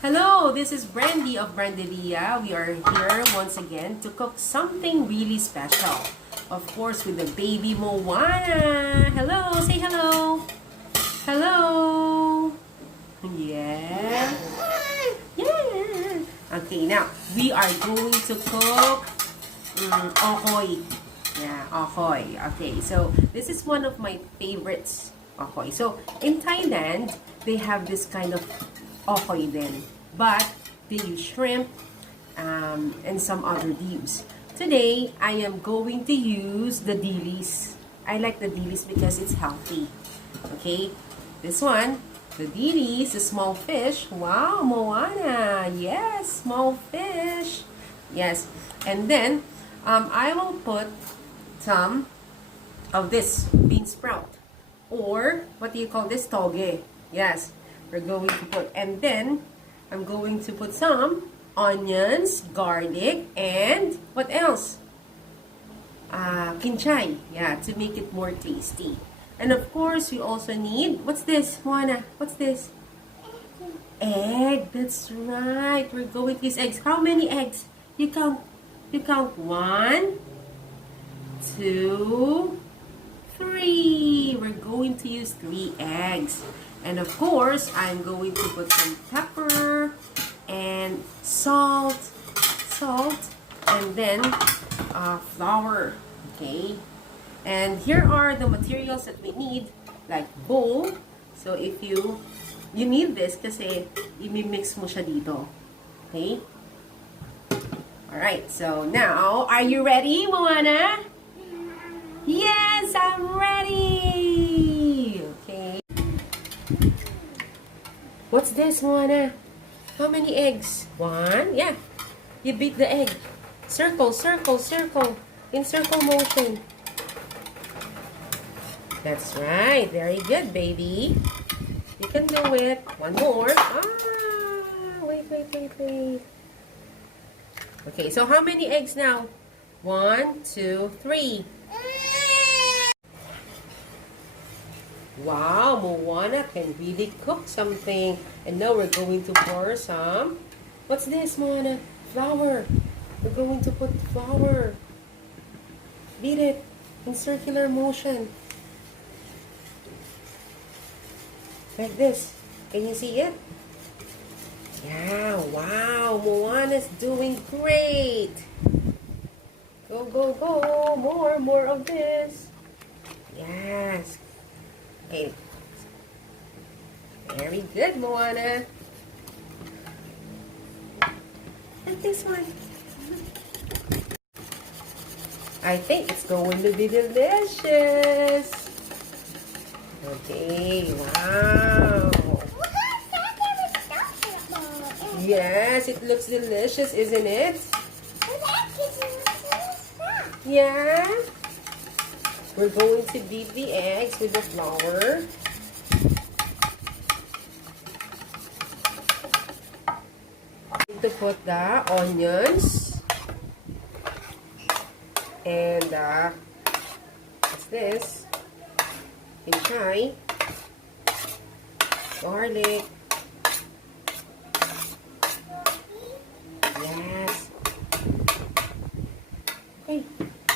Hello, this is Brandy of Brandaliya. We are here once again to cook something really special. Of course, with the baby Moana. Hello, say hello. Hello. Yeah. Yeah. Okay, now we are going to cook okoy. Yeah, okoy. Okay, so this is one of my favorites. Okoy. So in Thailand, they have this kind of okoy then, but they use shrimp and some other leaves. Today, I am going to use the dilis. I like the dilis because it's healthy. Okay, this one, the dilis, the small fish. Wow, Moana. Yes, small fish. Yes, and then I will put some of this bean sprout, or what do you call this, toge? Yes, we're going to put, and then I'm going to put some onions, garlic, and what else? Kinchay, yeah, to make it more tasty. And of course, we also need, what's this, Moana? What's this? Egg, that's right. We're going to use eggs. How many eggs? You count. You count. 1, 2, 3. We're going to use 3 eggs. And of course, I'm going to put some pepper and salt, and then flour. Okay. And here are the materials that we need, like bowl. So if you need this kasi i-mix mo siya dito. Okay? Alright, so now, are you ready, Moana? Yes, I'm ready! Okay. What's this, Moana? How many eggs? 1? Yeah. You beat the egg. Circle, circle, circle. In circle motion. That's right. Very good, baby. You can do it. 1 more. Wait. Okay, so how many eggs now? 1, 2, 3. Wow, Moana can really cook something. And now we're going to pour some. What's this, Moana? Flour. We're going to put flour. Beat it in circular motion. Like this. Can you see it? Yeah, wow. Moana's doing great. Go, go, go. More of this. Yes. Okay. Very good, Moana. And this one. I think it's going to be delicious. Okay, wow. Yes, it looks delicious, isn't it? Yeah. We're going to beat the eggs with the flour. To put the onions and what's this? Kinchay, garlic. Yes. Okay,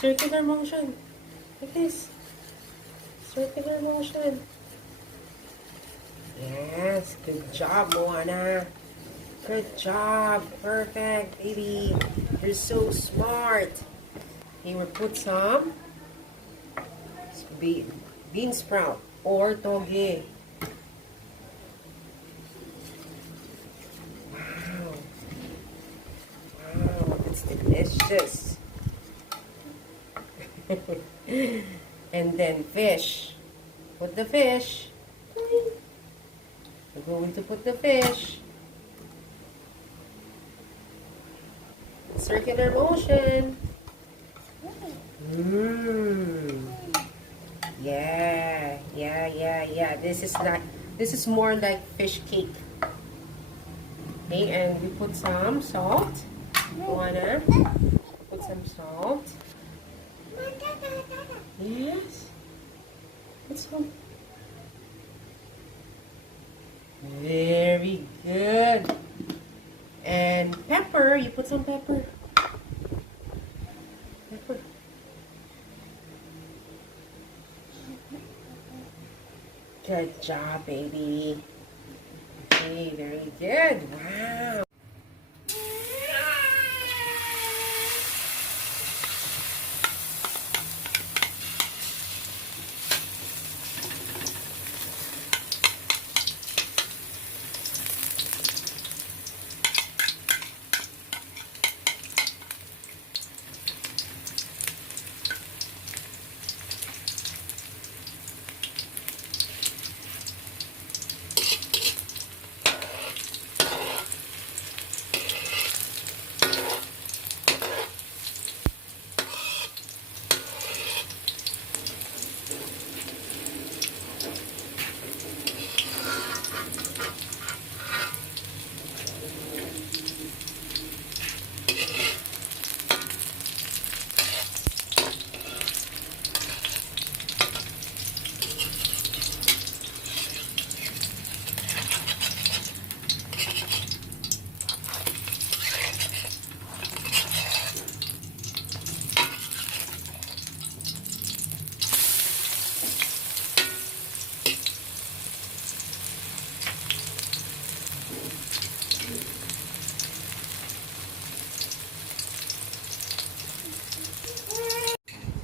circular motion. Like this. Circular motion. Yes, good job, Moana. Good job. Perfect, baby. You're so smart. Okay, we'll put some bean sprout or toge. Wow. Wow, that's delicious. And then fish. Put the fish. We're going to put the fish. Circular motion. Yeah. This is more like fish cake. Okay, and we put some salt. Moana, put some salt. Yes. Let's go. Very good. And pepper, you put some pepper. Pepper. Good job, baby. Okay, very good. Wow.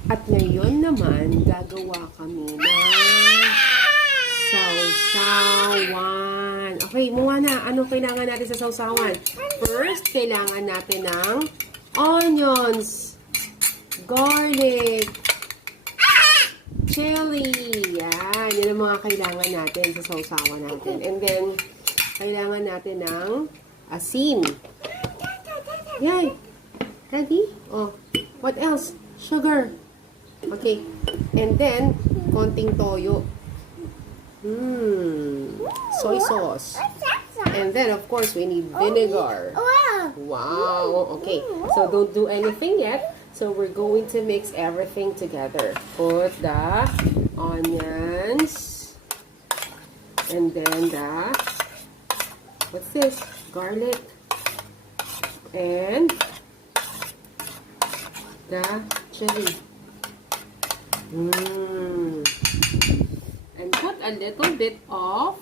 At ngayon naman, gagawa kami ng sausawan. Okay, Moana, ano kailangan natin sa sausawan? First, kailangan natin ng onions, garlic, chili. Yan, yan ang mga kailangan natin sa sausawan natin. And then, kailangan natin ng asin. Yan. Ready? Oh, what else? Sugar. Okay. And then, konting toyo. Soy sauce. And then, of course, we need vinegar. Wow. Okay. So, don't do anything yet. So, we're going to mix everything together. Put the onions. And then the, what's this? Garlic. And the chili. And put a little bit of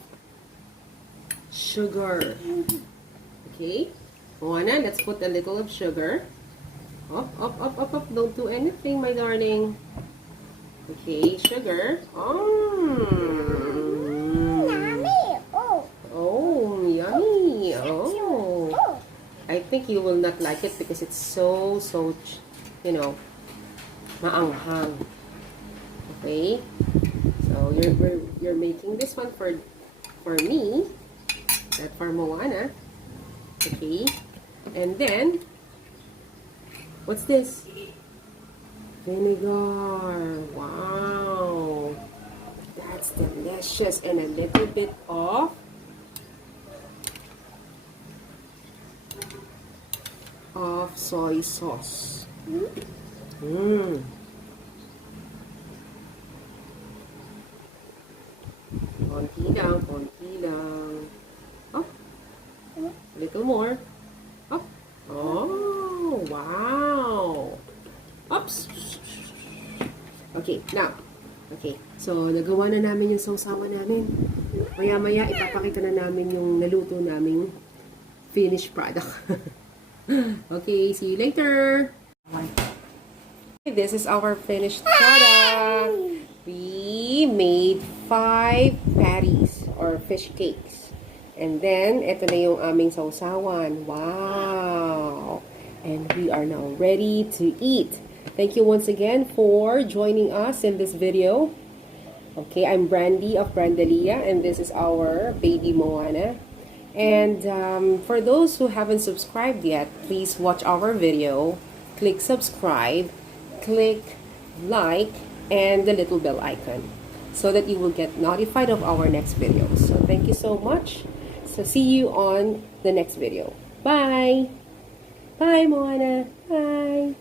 sugar. Okay? Moana, let's put a little of sugar. Up, up, up, up, up. Don't do anything, my darling. Okay, sugar. Yummy. Oh, yummy. Oh. I think you will not like it because it's so, you know, maanghang. Okay, so you're making this one for me, not for Moana. Okay, and then what's this? Vinegar. Wow, that's delicious. And a little bit of soy sauce. Konti lang, konti lang. Oh, a little more. Oh, oh, wow. Oops. Okay, now. Okay, so nagawa na namin yung sausawan namin. Maya-maya, ipapakita na namin yung naluto naming finished product. Okay, see you later. This is our finished product. We made 5 patties or fish cakes. And then, ito na yung aming sausawan. Wow! And we are now ready to eat. Thank you once again for joining us in this video. Okay, I'm Brandy of Brandaliya, and this is our baby Moana. And for those who haven't subscribed yet, please watch our video, click subscribe, click like, and the little bell icon so that you will get notified of our next videos. So thank you so much. So see you on the next video. Bye! Bye, Moana! Bye!